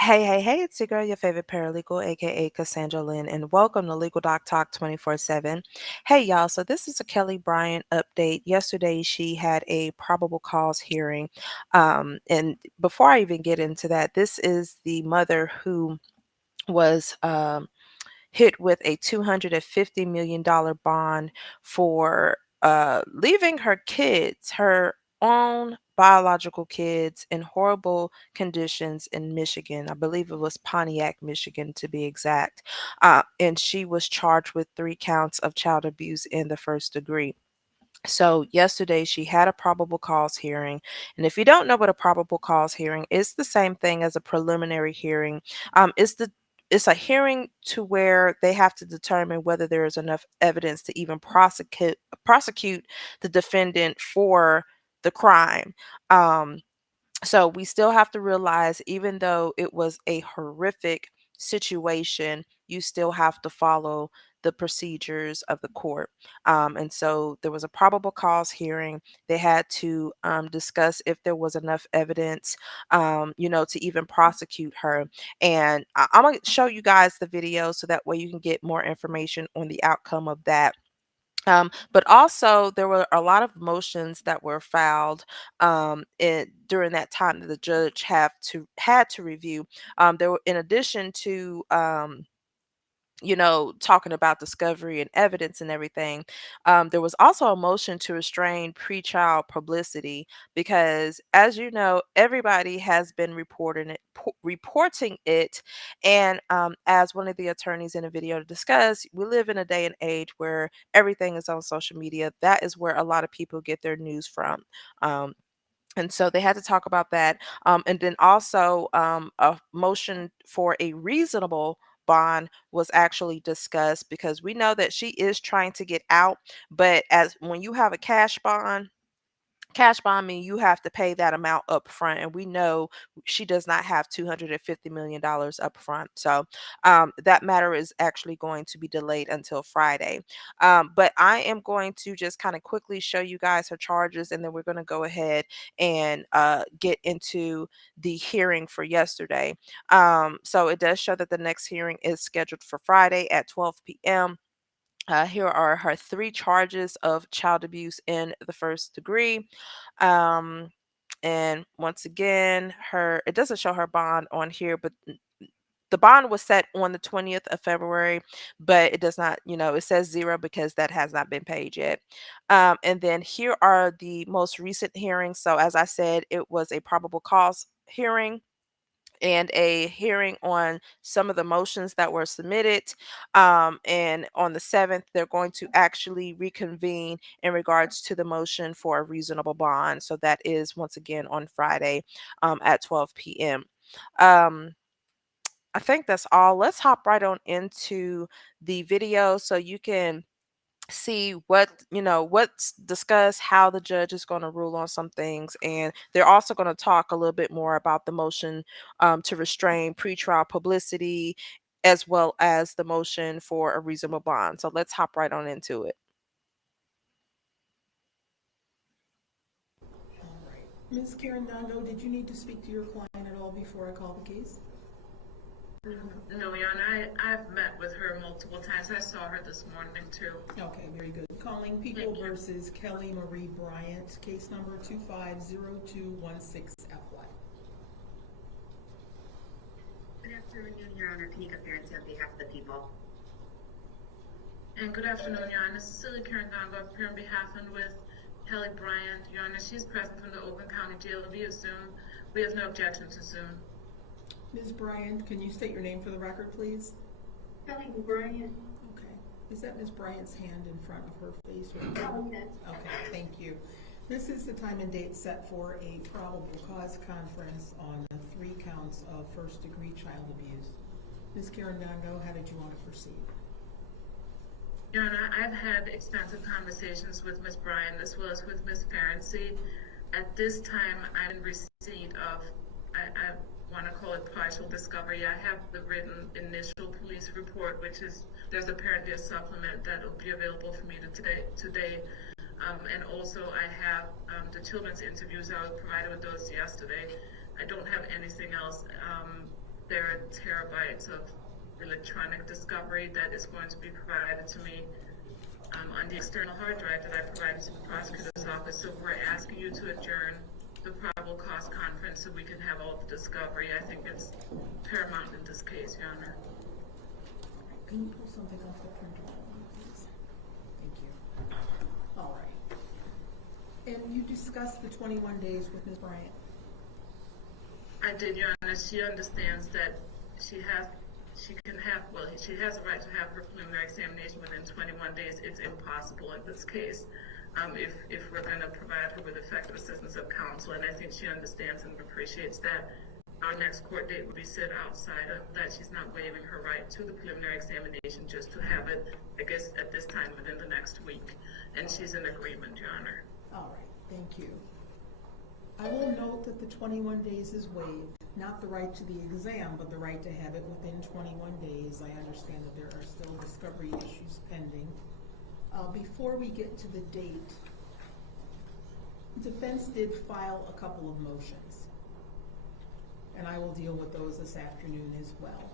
Hey, it's your girl, your favorite paralegal, aka Cassandra Lynn, and welcome to Legal Doc Talk 24/7. Hey, y'all, so this is a Kelli Bryant update. Yesterday, she had a probable cause hearing. And before I even get into that, this is the mother who was hit with a $250 million bond for leaving her kids, her own biological kids, in horrible conditions in Michigan. I believe it was Pontiac, Michigan, to be exact. And she was charged with 3 counts of child abuse in the first degree. So yesterday she had a probable cause hearing, and if you don't know what a probable cause hearing is, the same thing as a preliminary hearing. It's a hearing to where they have to determine whether there is enough evidence to even prosecute the defendant for the crime. Um, so we still have to realize, even though it was a horrific situation, you still have to follow the procedures of the court. And so there was a probable cause hearing. They had to discuss if there was enough evidence, to even prosecute her. And I'm going to show you guys the video so that way you can get more information on the outcome of that. But also, there were a lot of motions that were filed during that time that the judge had to review. There were, in addition to talking about discovery and evidence and everything. There was also a motion to restrain pretrial publicity because, as you know, everybody has been reporting it. And as one of the attorneys in a video discussed, we live in a day and age where everything is on social media. That is where a lot of people get their news from. Um, and so they had to talk about that. And then also a motion for a reasonable bond was actually discussed because we know that she is trying to get out. But as when you have a cash bond mean you have to pay that amount up front, and we know she does not have $250 million up front. So that matter is actually going to be delayed until Friday. But I am going to just kind of quickly show you guys her charges, and then we're going to go ahead and get into the hearing for yesterday. So it does show that the next hearing is scheduled for Friday at 12 p.m. Here are her 3 charges of child abuse in the first degree. Um, and once again, it doesn't show her bond on here, but the bond was set on the 20th of February, but it does not, it says zero because that has not been paid yet. And then here are the most recent hearings. So, as I said, it was a probable cause hearing and a hearing on some of the motions that were submitted. And on the 7th, they're going to actually reconvene in regards to the motion for a reasonable bond. So that is once again on Friday at 12 p.m. Um, I think that's all. Let's hop right on into the video so you can see what's discussed, how the judge is going to rule on some things, and they're also going to talk a little bit more about the motion to restrain pretrial publicity, as well as the motion for a reasonable bond. So let's hop right on into it. All right. Ms. Karen Dondo, did you need to speak to your client at all before I call the case? No, Yana, I've met with her multiple times. I saw her this morning too. Okay, very good. Calling People versus Kelli Marie Bryant, case number 250216FY. Good afternoon, Your Honor. Kanika Ferenczi on behalf of the people. And good afternoon, Your Honor. This is Silly Karen Dongo up here on behalf and with Kelli Bryant. Your Honor, she's present from the Oakland County Jail via Zoom. We have no objection to Zoom. Ms. Bryant, can you state your name for the record, please? Kelli Bryant. Okay. Is that Ms. Bryant's hand in front of her face? Oh, yes. Okay, thank you. This is the time and date set for a probable cause conference on the 3 counts of first-degree child abuse. Ms. Karen Dondo, how did you want to proceed? Your Honor, I've had extensive conversations with Ms. Bryant as well as with Ms. Ferenczi. At this time, I'm in receipt of, I want to call it partial discovery. I have the written initial police report, which is, there's apparently a supplement that will be available for me today. And also I have the children's interviews. I was provided with those yesterday. I don't have anything else. there are terabytes of electronic discovery that is going to be provided to me on the external hard drive that I provided to the prosecutor's office. So we're asking you to adjourn the probable cause conference so we can have all the discovery. I think it's paramount in this case, Your Honor. Can you pull something off the printer, please? Thank you. All right. And you discussed the 21 days with Ms. Bryant? I did, Your Honor. She understands that she has a right to have her preliminary examination within 21 days. It's impossible in this case if we're going to provide her with effective assistance of counsel, and I think she understands and appreciates that. Our next court date will be set outside of that. She's not waiving her right to the preliminary examination, just to have it, I guess, at this time within the next week, and she's in agreement, Your Honor. All right, thank you. I will note that the 21 days is waived, not the right to the exam, but the right to have it within 21 days. I understand that there are still discovery issues pending. Before we get to the date, defense did file a couple of motions, and I will deal with those this afternoon as well.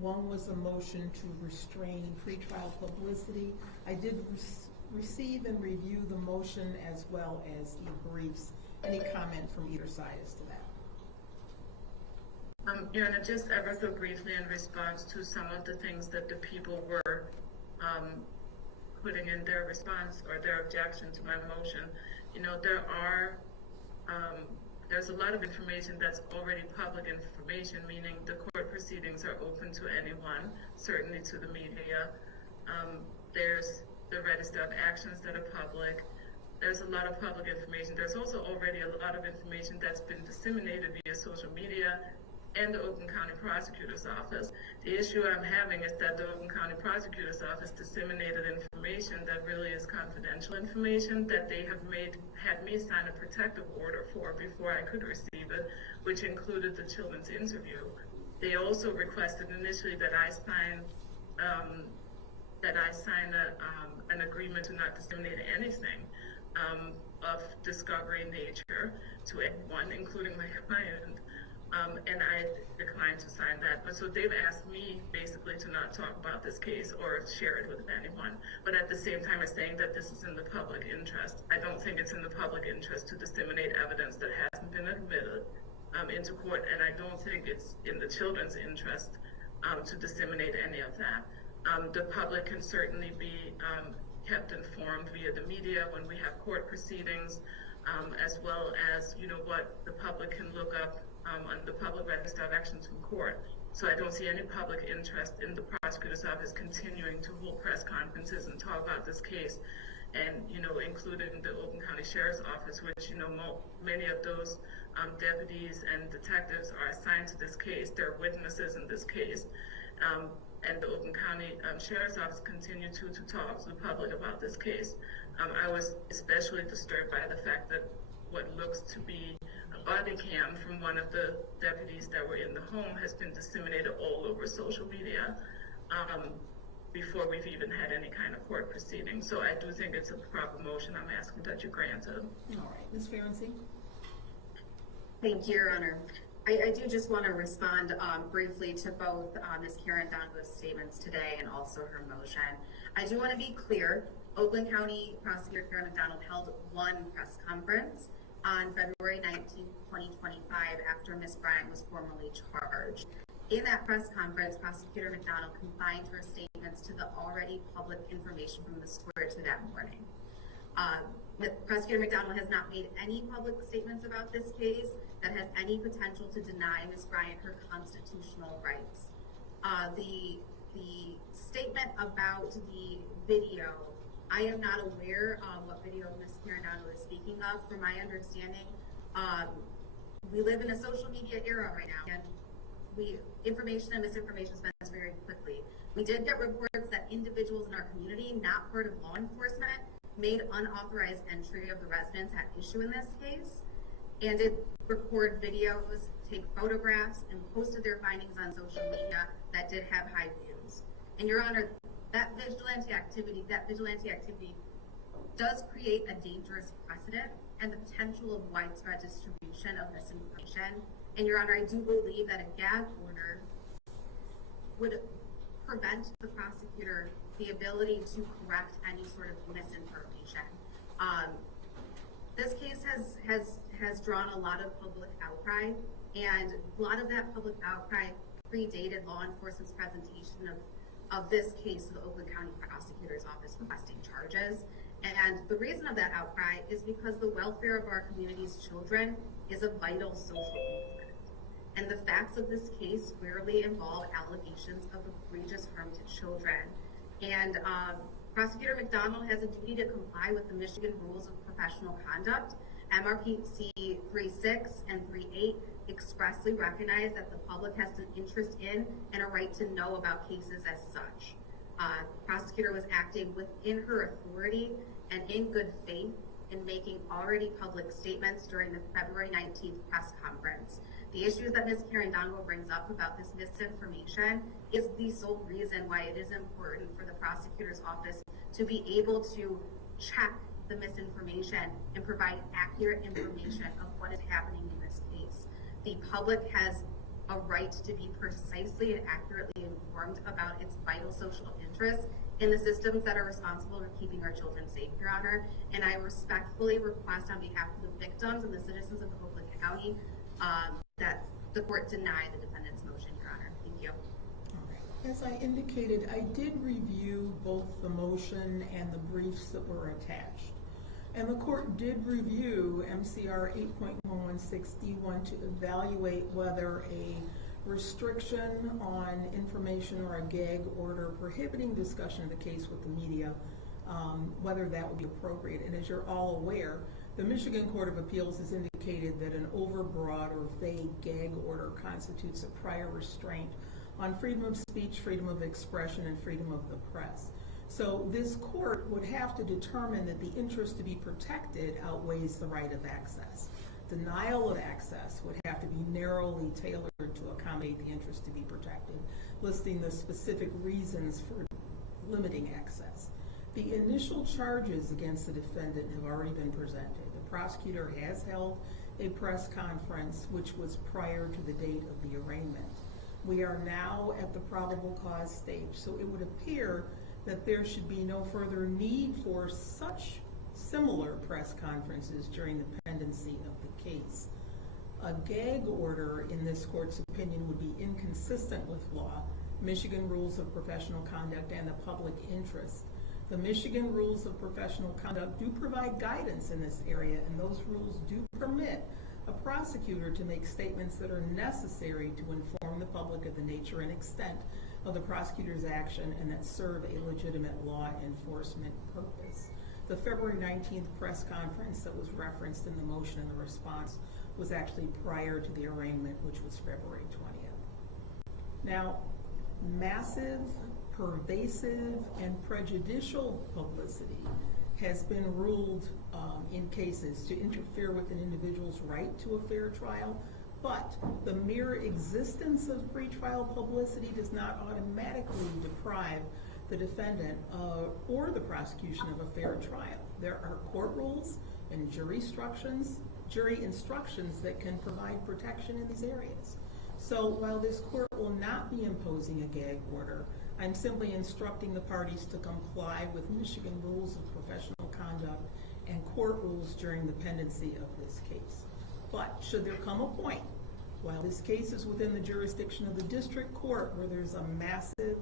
One was a motion to restrain pretrial publicity. I did receive and review the motion as well as the briefs. Any comment from either side as to that? Your Honor, just ever so briefly in response to some of the things that the people were putting in their response or their objection to my motion. You know, there's a lot of information that's already public information, meaning the court proceedings are open to anyone, certainly to the media. There's the register of actions that are public. There's a lot of public information. There's also already a lot of information that's been disseminated via social media and the Oakland County Prosecutor's Office. The issue I'm having is that the Oakland County Prosecutor's Office disseminated information that really is confidential information that they have had me sign a protective order for before I could receive it, which included the children's interview. They also requested initially that I sign an agreement to not disseminate anything of discovery nature to anyone, including my client. And I declined to sign that. But so they've asked me basically to not talk about this case or share it with anyone. But at the same time, I'm saying that this is in the public interest. I don't think it's in the public interest to disseminate evidence that hasn't been admitted into court. And I don't think it's in the children's interest to disseminate any of that. The public can certainly be kept informed via the media when we have court proceedings, as well as, you know, what the public can look up on the public register of actions in court. So I don't see any public interest in the prosecutor's office continuing to hold press conferences and talk about this case, and, you know, including the Oakland County Sheriff's Office, which, you know, many of those deputies and detectives are assigned to this case. They're witnesses in this case. And the Oakland County Sheriff's Office continue to talk to the public about this case. I was especially disturbed by the fact that what looks to be a body cam from one of the deputies that were in the home has been disseminated all over social media before we've even had any kind of court proceeding. So I do think it's a proper motion. I'm asking that you grant it. All right, Ms. Ferenczi? Thank you, Your Honor. I do just want to respond briefly to both Ms. Karen Dongo's statements today and also her motion. I do want to be clear. Oakland County Prosecutor Karen McDonald held one press conference on February 19, 2025, after Ms. Bryant was formally charged. In that press conference, Prosecutor McDonald confined her statements to the already public information from the square to that morning. Prosecutor McDonald has not made any public statements about this case that has any potential to deny Ms. Bryant her constitutional rights. The statement about the video, I am not aware of what video Ms. Karen Donald is speaking of. From my understanding, we live in a social media era right now, and information and misinformation spreads very quickly. We did get reports that individuals in our community, not part of law enforcement, made unauthorized entry of the residents at issue in this case, and did record videos, take photographs, and posted their findings on social media that did have high views. And Your Honor, that vigilante activity does create a dangerous precedent, and the potential of widespread distribution of misinformation. And Your Honor, I do believe that a gag order would prevent the prosecutor the ability to correct any sort of misinformation. This case has drawn a lot of public outcry, and a lot of that public outcry predated law enforcement's presentation of this case to the Oakland County Prosecutor's Office requesting charges. And the reason of that outcry is because the welfare of our community's children is a vital social concern. And the facts of this case squarely involve allegations of egregious harm to children. And Prosecutor McDonald has a duty to comply with the Michigan Rules of Professional Conduct. MRPC 3.6 and 3.8 expressly recognize that the public has an interest in and a right to know about cases as such. Prosecutor was acting within her authority and in good faith in making already public statements during the February 19th press conference. The issues that Ms. Carandongo brings up about this misinformation is the sole reason why it is important for the prosecutor's office to be able to check the misinformation and provide accurate information of what is happening in this case. The public has a right to be precisely and accurately informed about its vital social interests in the systems that are responsible for keeping our children safe, Your Honor. And I respectfully request on behalf of the victims and the citizens of Oakland County that the court deny the defendant's motion, Your Honor. Thank you. All right. As I indicated, I did review both the motion and the briefs that were attached. And the court did review MCR 8.116D1 to evaluate whether a restriction on information or a gag order prohibiting discussion of the case with the media, whether that would be appropriate. And as you're all aware, the Michigan Court of Appeals has indicated that an overbroad or vague gag order constitutes a prior restraint on freedom of speech, freedom of expression, and freedom of the press. So this court would have to determine that the interest to be protected outweighs the right of access. Denial of access would have to be narrowly tailored to accommodate the interest to be protected, listing the specific reasons for limiting access. The initial charges against the defendant have already been presented. The prosecutor has held a press conference which was prior to the date of the arraignment. We are now at the probable cause stage, so it would appear that there should be no further need for such similar press conferences during the pendency of the case. A gag order, in this court's opinion, would be inconsistent with law, Michigan Rules of Professional Conduct, and the public interest. The Michigan Rules of Professional Conduct do provide guidance in this area, and those rules do permit a prosecutor to make statements that are necessary to inform the public of the nature and extent of the prosecutor's action and that serve a legitimate law enforcement purpose. The February 19th press conference that was referenced in the motion and the response was actually prior to the arraignment, which was February 20th. Now, massive, pervasive, and prejudicial publicity has been ruled in cases to interfere with an individual's right to a fair trial, but the mere existence of pretrial publicity does not automatically deprive the defendant or the prosecution of a fair trial. There are court rules and jury instructions that can provide protection in these areas. So while this court will not be imposing a gag order, I'm simply instructing the parties to comply with Michigan Rules of Professional Conduct and court rules during the pendency of this case. But should there come a point, while this case is within the jurisdiction of the district court where there's a massive,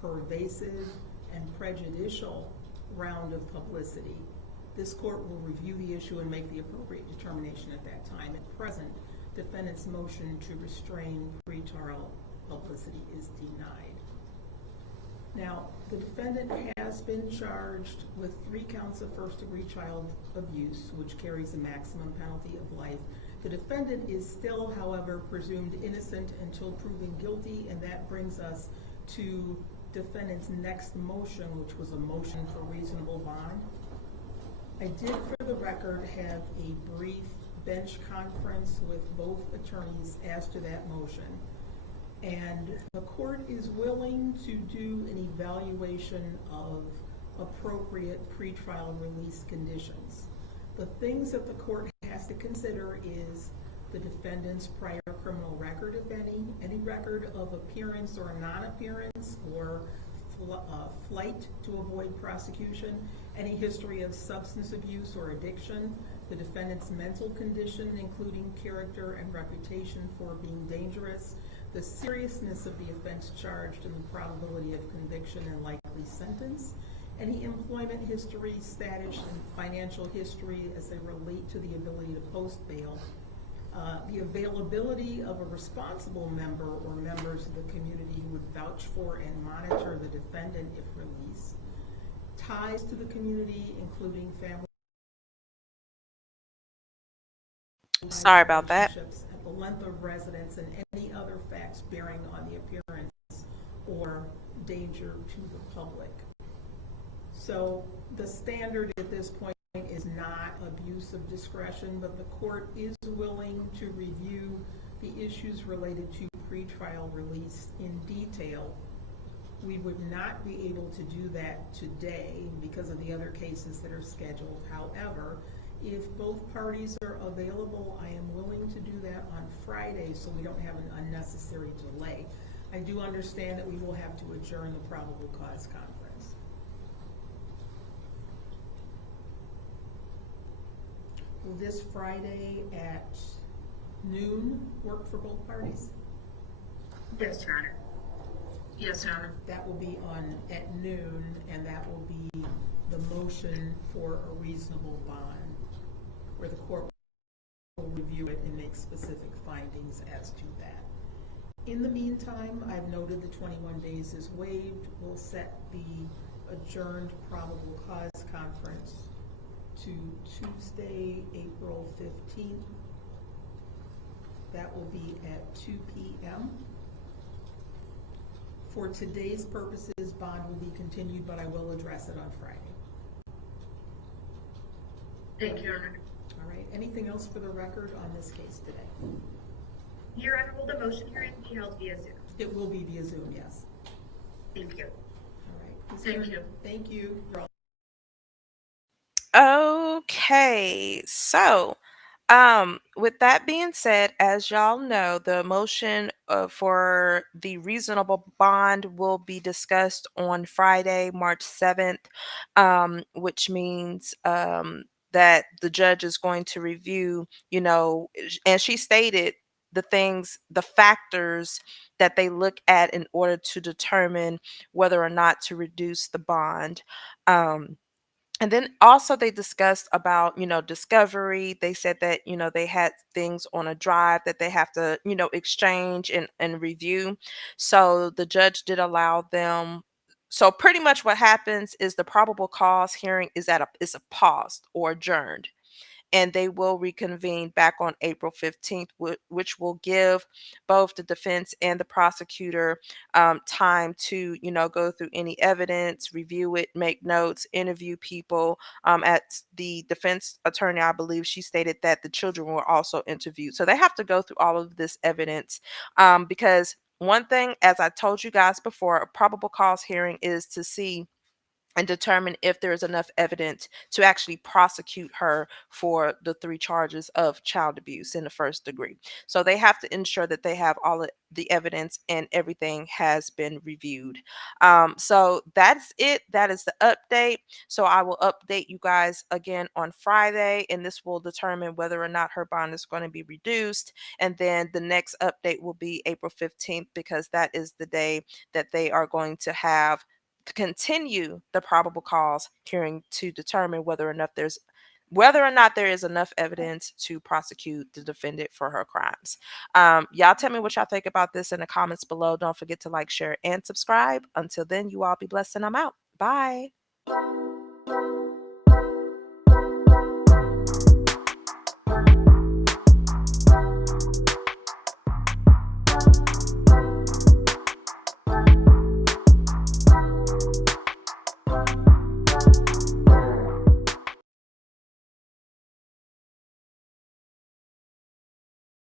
pervasive, and prejudicial round of publicity, this court will review the issue and make the appropriate determination at that time. At present, defendant's motion to restrain pretrial publicity is denied. Now, the defendant has been charged with 3 counts of first-degree child abuse, which carries a maximum penalty of life. The defendant is still, however, presumed innocent until proven guilty, and that brings us to defendant's next motion, which was a motion for reasonable bond. I did, for the record, have a brief bench conference with both attorneys as to that motion. And the court is willing to do an evaluation of appropriate pretrial release conditions. The things that the court has to consider is the defendant's prior criminal record, if any record of appearance or non-appearance or flight to avoid prosecution, any history of substance abuse or addiction, the defendant's mental condition, including character and reputation for being dangerous, the seriousness of the offense charged and the probability of conviction and likely sentence, any employment history, status, and financial history as they relate to the ability to post bail, the availability of a responsible member or members of the community who would vouch for and monitor the defendant if released, ties to the community, including family Sorry about that. relationships, and the length of residence, and any other facts bearing on the appearance or danger to the public. So the standard at this point is not abuse of discretion, but the court is willing to review the issues related to pretrial release in detail. We would not be able to do that today because of the other cases that are scheduled. However, if both parties are available, I am willing to do that on Friday so we don't have an unnecessary delay. I do understand that we will have to adjourn the probable cause conference. Will this Friday at noon work for both parties? Yes, Your Honor. Yes, Your Honor. That will be on at noon, and that will be the motion for a reasonable bond, where the court will review it and make specific findings as to that. In the meantime, I've noted the 21 days is waived. We'll set the adjourned probable cause conference to Tuesday, April 15th. That will be at 2 p.m. For today's purposes, bond will be continued, but I will address it on Friday. Thank you, Your Honor. All right, anything else for the record on this case today? Your Honor, will the motion hearing be held via Zoom? It will be via Zoom, yes. Thank you. All right. Thank you. Thank you. Okay, so with that being said, as y'all know, the motion for the reasonable bond will be discussed on Friday, March 7th, which means that the judge is going to review, and she stated the things, the factors that they look at in order to determine whether or not to reduce the bond. And then also they discussed about, discovery. They said that, they had things on a drive that they have to, exchange and review. So the judge did allow them. So pretty much what happens is the probable cause hearing is a paused or adjourned, and they will reconvene back on April 15th, which will give both the defense and the prosecutor time to, go through any evidence, review it, make notes, interview people. At the defense attorney, I believe she stated that the children were also interviewed. So they have to go through all of this evidence because one thing, as I told you guys before, a probable cause hearing is to see and determine if there is enough evidence to actually prosecute her for the three charges of child abuse in the first degree. So they have to ensure that they have all of the evidence and everything has been reviewed. So that's it. That is the update. So I will update you guys again on Friday, and this will determine whether or not her bond is going to be reduced. And then the next update will be April 15th, because that is the day that they are going to have to continue the probable cause hearing to determine whether or not there is enough evidence to prosecute the defendant for her crimes. Y'all tell me what y'all think about this in the comments below. Don't forget to like, share, and subscribe. Until then, you all be blessed, and I'm out. Bye.